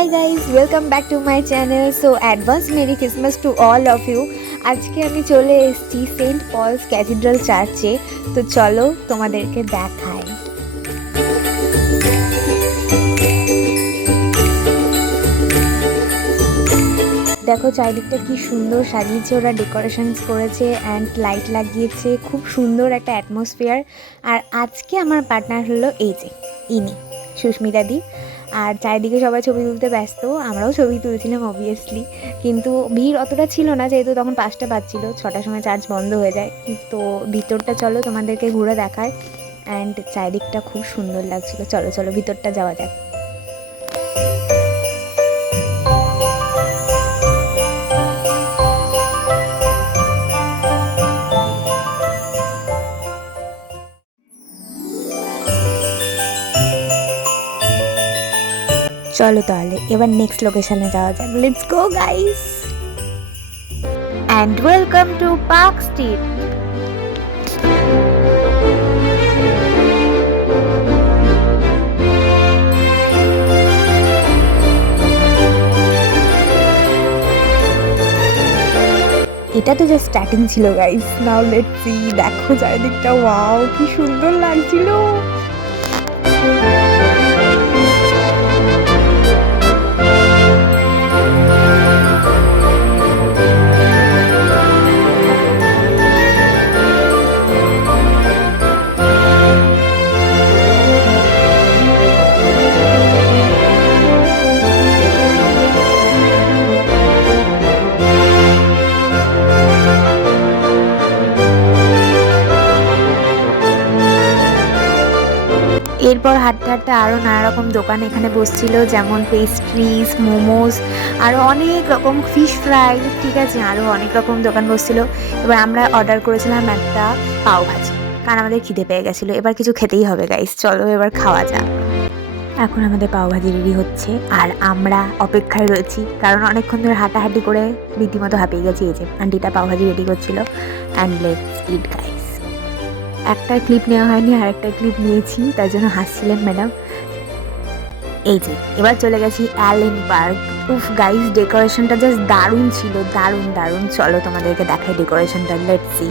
Hi guys, welcome back to my channel. So advance Merry Christmas to all of you. আজকে আমি চলে এসেছি Saint Paul's cathedral চার্চে। তো চলো তোমাদেরকে দেখাই। দেখো চারিদিকটা কি সুন্দর সাজিয়েছে, ওরা ডেকোরেশনস করেছে অ্যান্ড লাইট লাগিয়েছে, খুব সুন্দর একটা অ্যাটমসফিয়ার। আর আজকে আমার পার্টনার হলো এই যে ইনি সুস্মিতা দি। আর চারিদিকে সবাই ছবি তুলতে ব্যস্ত, আমরাও ছবি তুলছিলাম অবভিয়াসলি, কিন্তু ভিড় অতটা ছিল না যেহেতু তখন 5টা বাজছিল, 6টার সময় চার্চ বন্ধ হয়ে যায়। তো ভিতরটা চলো তোমাদেরকে ঘুরে দেখায়, অ্যান্ড চারিদিকটা খুব সুন্দর লাগছিলো। চলো চলো ভিতরটা যাওয়া যাক। চলো তাহলে এবার নেক্সট লোকেশনে যাওয়া যাক। Let's go guys and welcome to park street. এটা তো জাস্ট স্টার্টিং ছিল গাইস, নাও লেটস সি। দেখো চারিদিকটা, ওয়াও কি সুন্দর লাগছিল। এরপর হাঁটতে হাঁটতে আরও নানা রকম দোকান এখানে বসছিল, যেমন পেস্ট্রিজ, মোমোস, আরও অনেক রকম ফিশ ফ্রাই, ঠিক আছে, আরও অনেক রকম দোকান বসছিল। এবার আমরা অর্ডার করেছিলাম একটা পাও ভাজি, কারণ আমাদের খিদে পেয়ে গেছিলো। এবার কিছু খেতেই হবে গাইস, চলো এবার খাওয়া যাক। এখন আমাদের পাওভাজি রেডি হচ্ছে আর আমরা অপেক্ষায় রয়েছি, কারণ অনেকক্ষণ ধরে হাঁটাহাঁটি করে রীতিমতো হাঁপিয়ে গেছি। এই যে আন্টিটা পাওভাজি রেডি করছিল, অ্যান্ড লেটস ইট গাইস। একটা ক্লিপ নেওয়া হয়নি, আর একটা ক্লিপ নিয়েছি, তার জন্য হাসছিলেন ম্যাডাম। এই যে এবার চলে গেছি অ্যালেন পার্ক। উফ গাইস, ডেকোরেশনটা জাস্ট দারুণ ছিল, দারুণ দারুণ। চলো তোমাদেরকে দেখাই ডেকোরেশনটা, লেটস সি।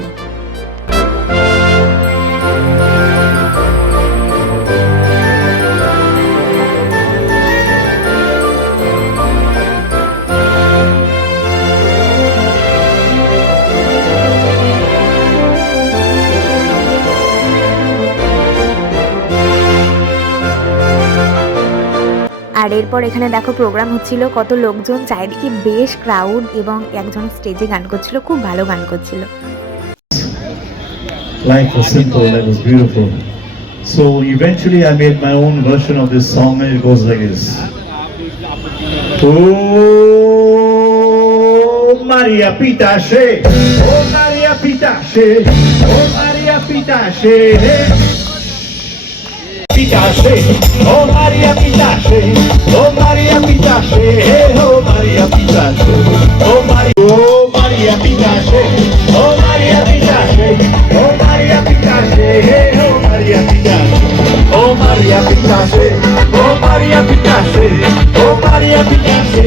আর এরপর এখানে দেখো প্রোগ্রাম হচ্ছিল, কত লোকজন, চারিদিকে বেশ ক্রাউড, এবং একজন স্টেজে গান করছিল, খুব ভালো গান করছিল। Life was simple, that was beautiful. So eventually I made my own version of this song, and it goes like this. Oh Maria Pitache, oh Maria Pitache, oh Maria Pitache. Pitache, oh Maria Pitache, oh Maria Pitache, oh Maria Pitache, oh Maria Pitache, oh Maria Pitache, oh Maria Pitache, oh Maria Pitache, oh Maria Pitache, oh Maria Pitache, oh Maria Pitache,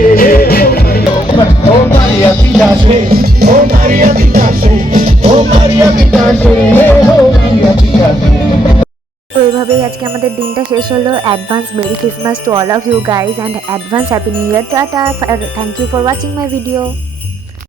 oh Maria Pitache, oh Maria Pitache, oh Maria Pitache, oh Maria Pitache. তো এইভাবেই আজকে আমাদের দিনটা শেষ হলো। Advance merry Christmas to all of you guys, and advance happy new year. Tata, thank you for watching my video.